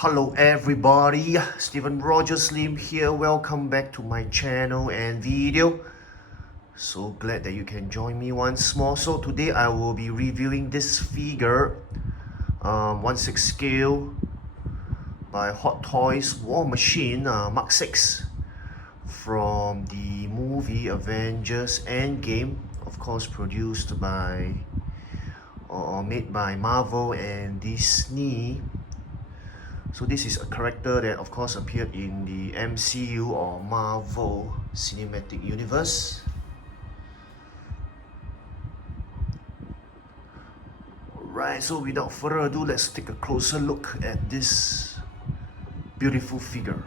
Hello everybody, Steven Rogers Lim here. Welcome back to my channel and video. So glad that you can join me once more. So today I will be reviewing this figure, 1/6 scale by Hot Toys War Machine Mark 6 from the movie Avengers Endgame, of course produced by or made by Marvel and Disney. So this is a character that of course appeared in the MCU or Marvel Cinematic Universe. Alright, so without further ado, let's take a closer look at this beautiful figure.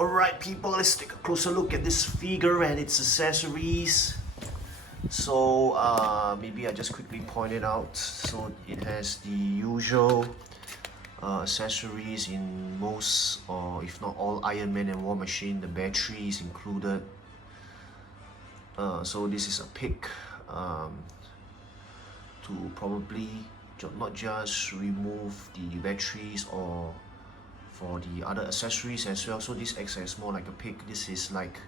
Alright people, let's take a closer look at this figure and its accessories. So maybe I just quickly point it out. So it has the usual accessories in most or if not all Iron Man and War Machine. The battery is included. So this is a pick to probably not just remove the batteries or for the other accessories as well. So this acts as more like a pick. This is like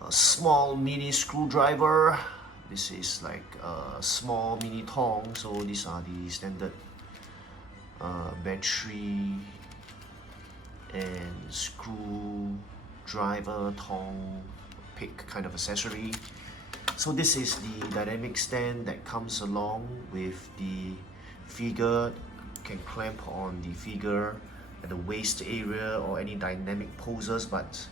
a small mini screwdriver. This is like a small mini tong. So these are the standard battery and screwdriver tong pick kind of accessory. So this is the dynamic stand that comes along with the figure. You can clamp on the figure at the waist area or any dynamic poses, but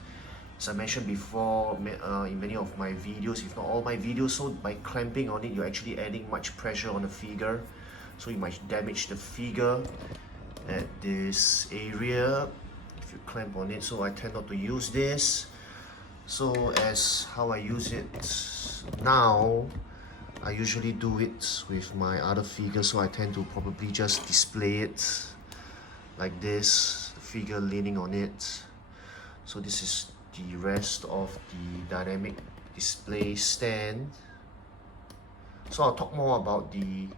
as I mentioned before in many of my videos, if not all my videos, so by clamping on it you're actually adding much pressure on the figure, so you might damage the figure at this area if you clamp on it. So I tend not to use this. So as how I use it now, I usually do it with my other figures, so I tend to probably just display it like this, the figure leaning on it. So this is the rest of the dynamic display stand. So I'll talk more about the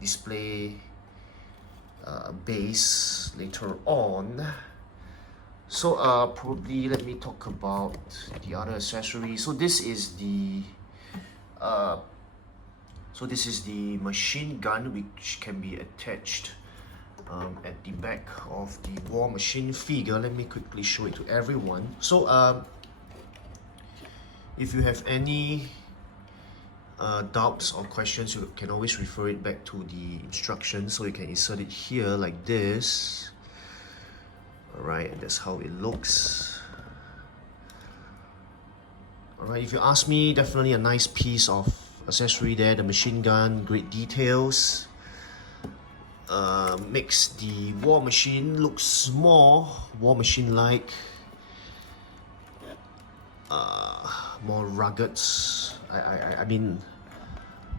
display base later on. So probably let me talk about the other accessories. So this is the machine gun, which can be attached at the back of the War Machine figure. Let me quickly show it to everyone. So if you have any doubts or questions, you can always refer it back to the instructions. So you can insert it here like this. Alright, and that's how it looks. Alright, if you ask me, definitely a nice piece of accessory there. The machine gun, great details. Makes the War Machine looks more War Machine-like, more rugged. I mean,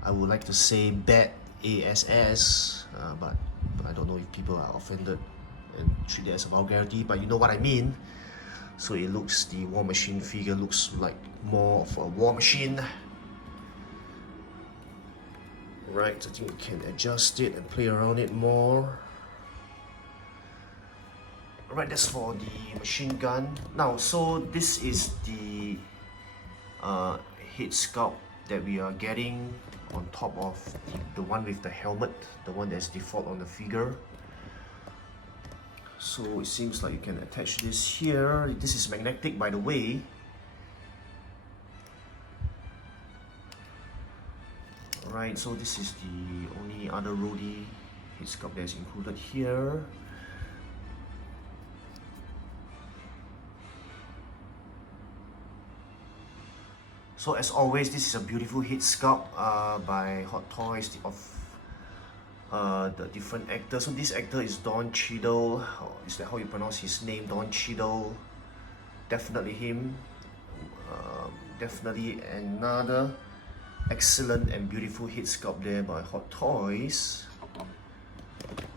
I would like to say bad ASS, but I don't know if people are offended and treat it as a vulgarity, but you know what I mean. So it looks, the War Machine figure looks like more of a War Machine. Right, I think we can adjust it and play around it more. Right, that's for the machine gun. Now, so this is the head sculpt that we are getting on top of the one with the helmet, the one that's default on the figure. So it seems like you can attach this here. This is magnetic, by the way. Right, so this is the only other Rhodey head sculpt that's included here. So as always, this is a beautiful head sculpt by Hot Toys of the different actors. So this actor is Don Cheadle. Is that how you pronounce his name? Don Cheadle. Definitely him. Definitely another excellent and beautiful head sculpt there by Hot Toys.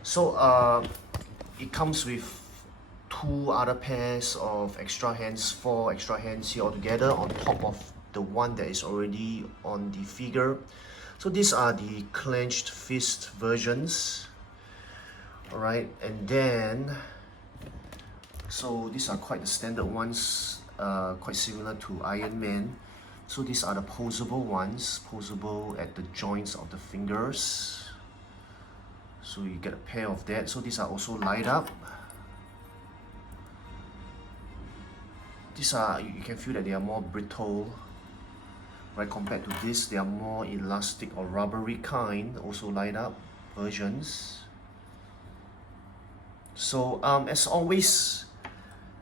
So it comes with 2 other pairs of extra hands, 4 extra hands here altogether on top of the one that is already on the figure. So these are the clenched fist versions. Alright, and then, so these are quite the standard ones, quite similar to Iron Man. So these are the posable ones, posable at the joints of the fingers. So you get a pair of that. So these are also light up. These are, you can feel that they are more brittle, right? Compared to this, they are more elastic or rubbery kind, also light up versions. So as always,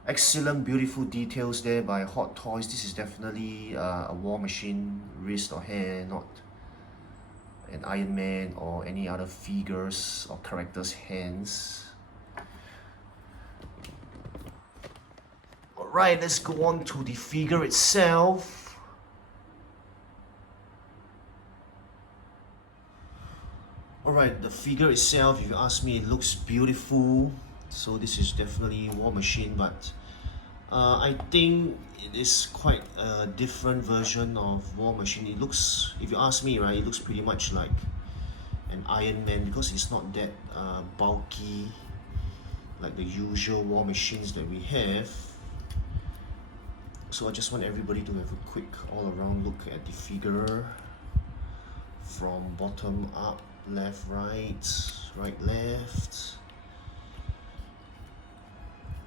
excellent, beautiful details there by Hot Toys. This is definitely a War Machine wrist or hand, not an Iron Man or any other figures or characters' hands. Alright, let's go on to the figure itself. Alright, the figure itself, if you ask me, it looks beautiful. So this is definitely War Machine, but I think it is quite a different version of War Machine. It looks, if you ask me, right, it looks pretty much like an Iron Man because it's not that bulky like the usual War Machines that we have. So I just want everybody to have a quick all-around look at the figure from bottom up, left, right, left.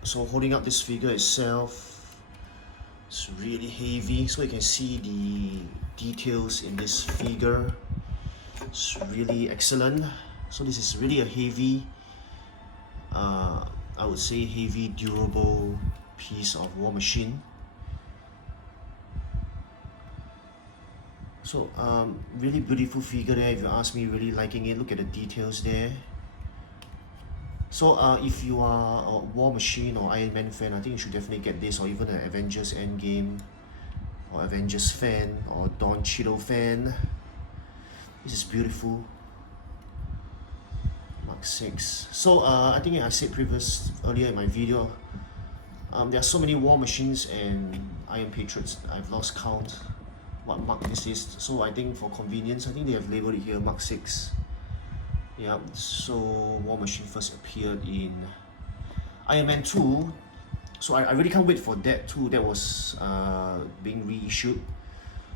So holding up this figure itself, it's really heavy, so you can see the details in this figure. It's really excellent. So this is really a heavy, I would say heavy, durable piece of War Machine. So really beautiful figure there, if you ask me, really liking it. Look at the details there. So if you are a War Machine or Iron Man fan, I think you should definitely get this, or even an Avengers Endgame or Avengers fan or Don Cheadle fan. This is beautiful. Mark 6. So I think I said earlier in my video, there are so many War Machines and Iron Patriots, I've lost count what mark this is. So I think for convenience, I think they have labeled it here, Mark 6. Yeah, so War Machine first appeared in Iron Man 2. So I really can't wait for that too. That was being reissued.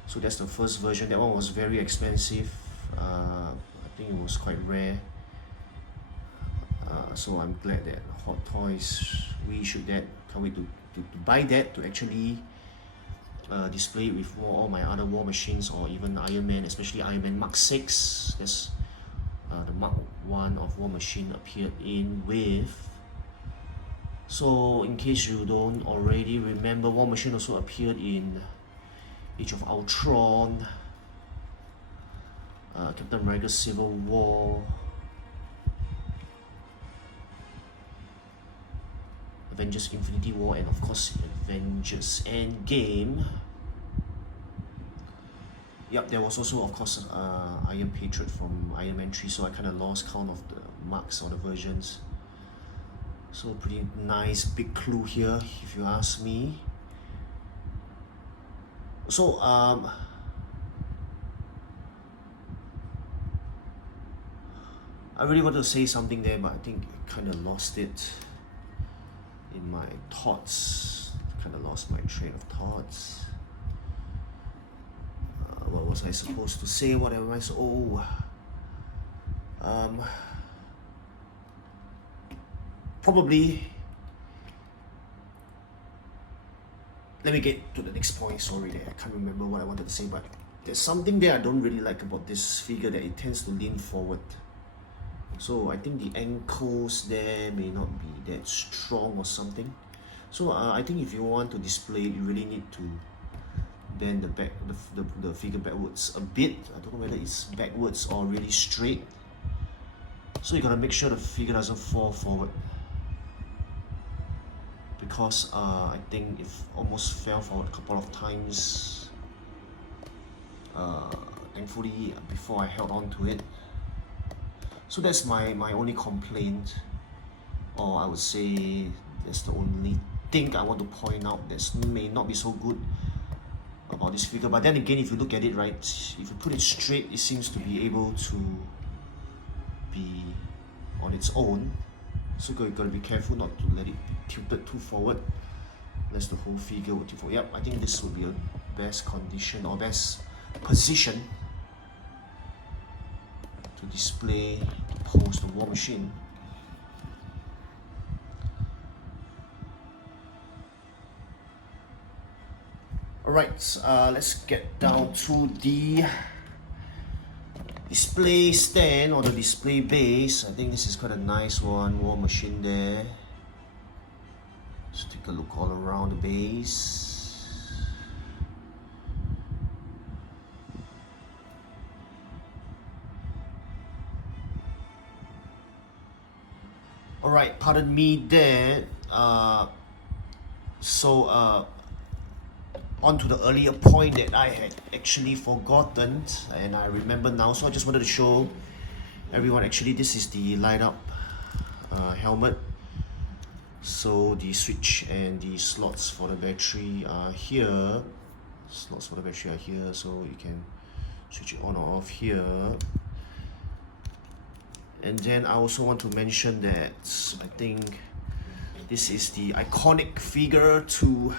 So that's the first version. That one was very expensive. I think it was quite rare. So I'm glad that Hot Toys reissued that. Can't wait to buy that, to actually display it with all my other War Machines, or even Iron Man, especially Iron Man Mark 6. That's the Mark 1 of War Machine appeared in with. So in case you don't already remember, War Machine also appeared in Age of Ultron, Captain America Civil War, Avengers Infinity War, and of course Avengers Endgame. Yep, there was also of course Iron Patriot from Iron Man 3, so I kind of lost count of the marks or the versions. So pretty nice big clue here, if you ask me. So I really wanted to say something there, but I think I kind of lost it in my thoughts. Kind of lost my train of thoughts. What was I supposed to say? What am I so? Probably. Let me get to the next point. Sorry, I can't remember what I wanted to say, but there's something there I don't really like about this figure, that it tends to lean forward. So I think the ankles there may not be that strong or something. So I think if you want to display it, you really need to bend the figure backwards a bit. I don't know whether it's backwards or really straight. So you gotta make sure the figure doesn't fall forward, because I think it almost fell forward a couple of times. Thankfully, before I held on to it. So that's my only complaint, or I would say That's the only thing I want to point out that may not be so good about this figure. But then again, if you look at it, right, if you put it straight, it seems to be able to be on its own. So you gotta be careful not to let it be tilted too forward. That's the whole figure will tilt forward. Yep, I think this will be a best condition or best position to display the pose the War Machine. Alright, let's get down to the display stand or the display base. I think this is quite a nice one, War Machine there. Let's take a look all around the base. Alright, pardon me there. On to the earlier point that I had actually forgotten and I remember now, so I just wanted to show everyone. Actually, this is the light up helmet. So the switch and the slots for the battery are here. Slots for the battery are here, so you can switch it on or off here. And then I also want to mention that I think this is the iconic figure to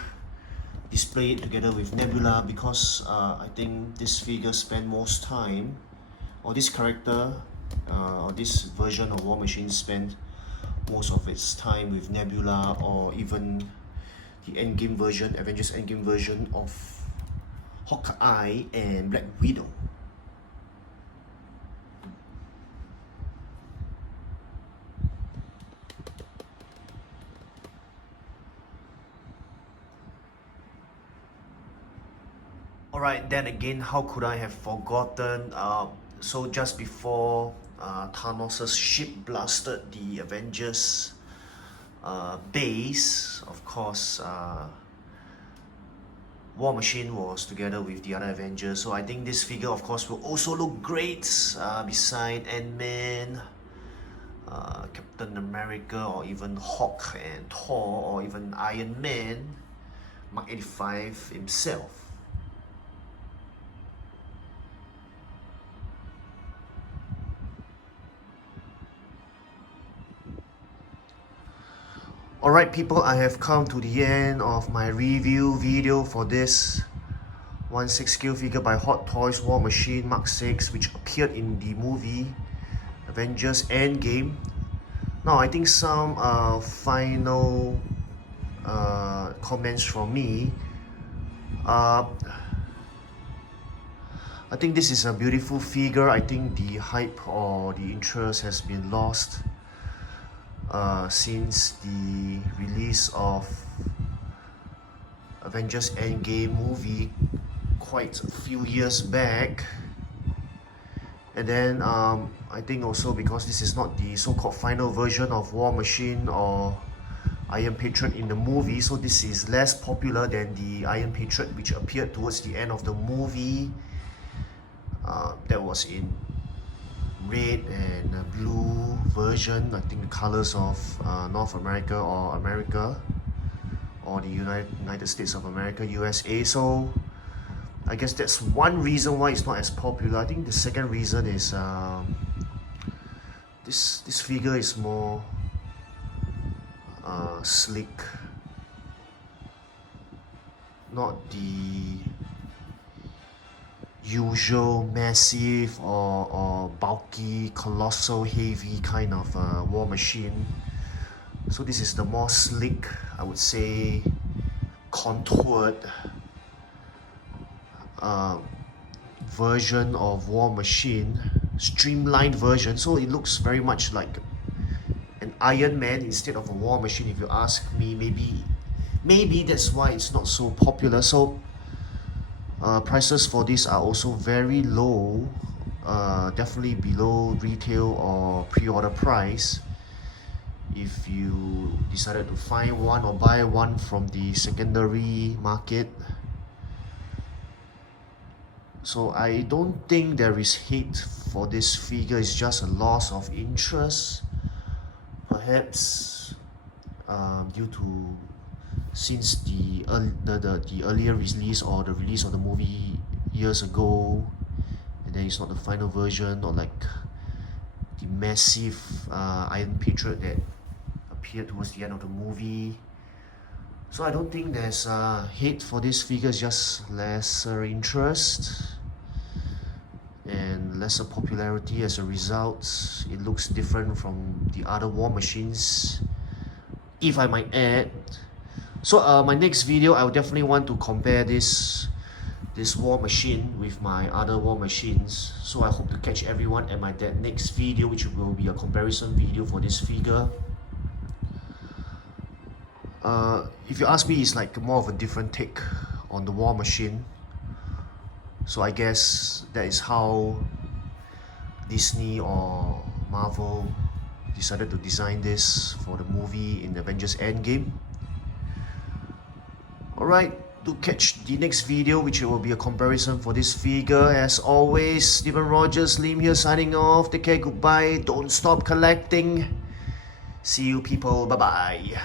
display it together with Nebula, because I think this figure spent most time, or this character, or this version of War Machine spent most of its time with Nebula, or even the Endgame version, Avengers Endgame version of Hawkeye and Black Widow. Alright, then again, how could I have forgotten? So just before Thanos' ship blasted the Avengers base, of course, War Machine was together with the other Avengers. So I think this figure, of course, will also look great beside Ant-Man, Captain America, or even Hulk and Thor, or even Iron Man, Mark 85 himself. Alright people, I have come to the end of my review video for this 1/6 scale figure by Hot Toys War Machine Mark 6, which appeared in the movie Avengers Endgame. Now I think some final comments from me. I think this is a beautiful figure. I think the hype or the interest has been lost since the release of Avengers Endgame movie quite a few years back. And then I think also because this is not the so-called final version of War Machine or Iron Patriot in the movie, so this is less popular than the Iron Patriot which appeared towards the end of the movie. That was in red and blue version. I think the colors of North America or America, or the United States of America, USA. So I guess that's one reason why it's not as popular. I think the second reason is this figure is more slick, not the usual massive or bulky, colossal, heavy kind of War Machine. So this is the more slick, I would say, contoured version of War Machine, streamlined version. So it looks very much like an Iron Man instead of a War Machine, if you ask me. Maybe that's why it's not so popular. So prices for this are also very low, definitely below retail or pre-order price. If you decided to find one or buy one from the secondary market. So I don't think there is hate for this figure, it's just a loss of interest. Perhaps due to since the earlier release or the release of the movie years ago, and then it's not the final version or like the massive Iron Patriot that appeared towards the end of the movie. So I don't think there's hate for this figure, it's just lesser interest and lesser popularity as a result. It looks different from the other War Machines, if I might add. So my next video, I would definitely want to compare this War Machine with my other War Machines. So I hope to catch everyone at my next video, which will be a comparison video for this figure. If you ask me, it's like more of a different take on the War Machine. So I guess that is how Disney or Marvel decided to design this for the movie in Avengers Endgame. Alright, to catch the next video, which will be a comparison for this figure. As always, Steven Rogers, Liam here signing off. Take care, goodbye, don't stop collecting. See you people, bye bye.